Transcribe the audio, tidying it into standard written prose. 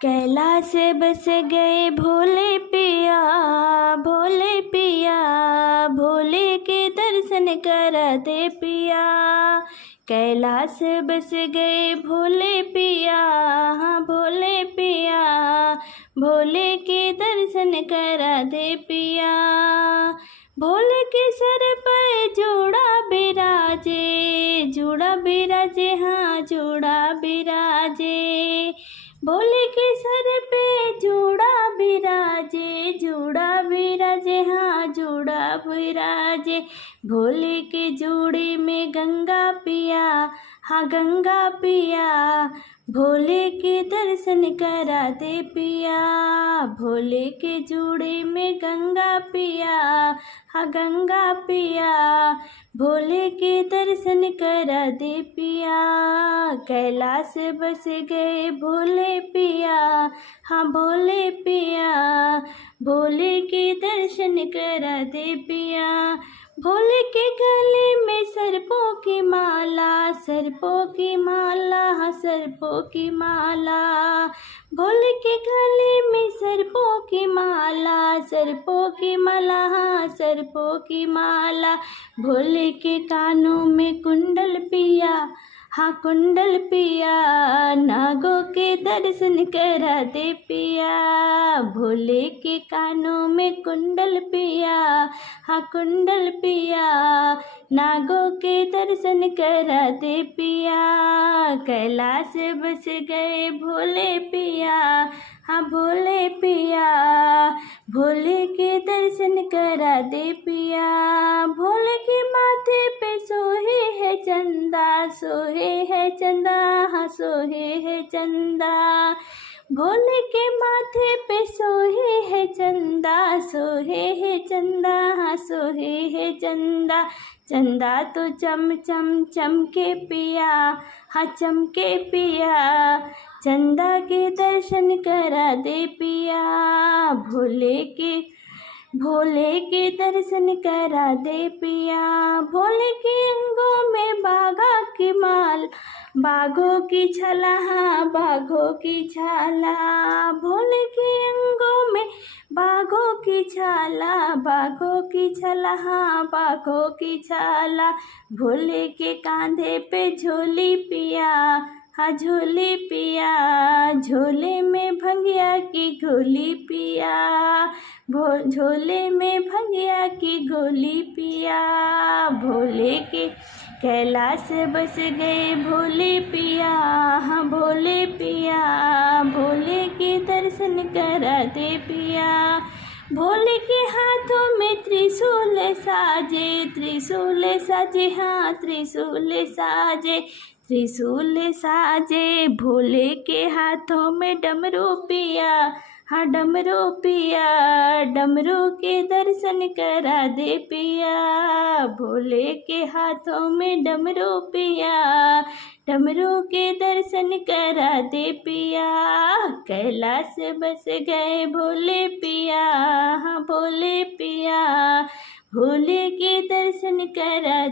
कैलाश बस गए भोले पिया, भोले पिया, भोले के दर्शन करा दे पिया। कैलाश बस गए भोले पिया, हाँ भोले पिया, भोले के दर्शन करा दे पिया। भोले के सर पर जोड़ा बिराजे, जोड़ा बिराजे, हाँ जोड़ा बिराजे। भोले के सर पे जोड़ा बिराजे, जोड़ा बिराजे, हाँ जोड़ा बिराजे। भोले के जोड़े में गंगा पिया, हाँ गंगा पिया, भोले के दर्शन करा दे पिया। भोले के जोड़े में गंगा पिया, हाँ गंगा पिया, भोले के दर्शन करा दे पिया। कैलाश बस गए भोले पिया, हाँ भोले पिया, भोले के दर्शन करा दे पिया। भोले के गले में सर्पों की माला, सर्पों की माला, हाँ सर्पों की माला। भोले के गले में सर्पों की माला, सर्पों की माला, हाँ सर्पों की माला। भोले के कानों में कुंडल पिया, हाँ कुंडल पिया, नागों के दर्शन करा दे पिया। भोले के कानों में कुंडल पिया, हाँ कुंडल पिया, नागों के दर्शन करा दे पिया। कैलाश बस गए भोले पिया, हाँ भोले पिया, भोले के दर्शन करा दे पिया। भोले के माथे पे सोहे है चंदा, सोहे है चंदा, हाँ सोहे है चंदा। भोले के माथे पे सोहे है चंदा, सोहे है चंदा, हाँ सोहे है चंदा। चंदा तो चम चम चमके पिया, हाँ चमके पिया, चंदा के दर्शन करा दे पिया। भोले के दर्शन करा दे पिया। भोले के अंगों में बाघा की माल, बाघों की छाला, हाँ बाघों की छाला। भोले के अंगों में बाघों की छाला, बाघों की छाला, हाँ बाघों की छाला। भोले के कांधे पे झोली पिया, हाँ झोली पिया, झोले में भंगिया की गोली पिया। झोले में भंगिया की गोली पिया। भोले के कैलाश बस गए भोले पिया, हाँ भोले पिया, भोले के दर्शन करा दे पिया। भोले के हाथों में त्रिशूल साजे, त्रिशूल साजे, हाँ त्रिशूल साजे, त्रिशूल साजे। भोले के हाथों में डमरू पिया, हाँ डमरू पिया, डमरू के दर्शन करा दे पिया। भोले के हाथों में डमरू पिया, डमरू के दर्शन करा दे पिया। कैलाश बस गए भोले पिया, हाँ भोले पिया, भोले के दर्शन करा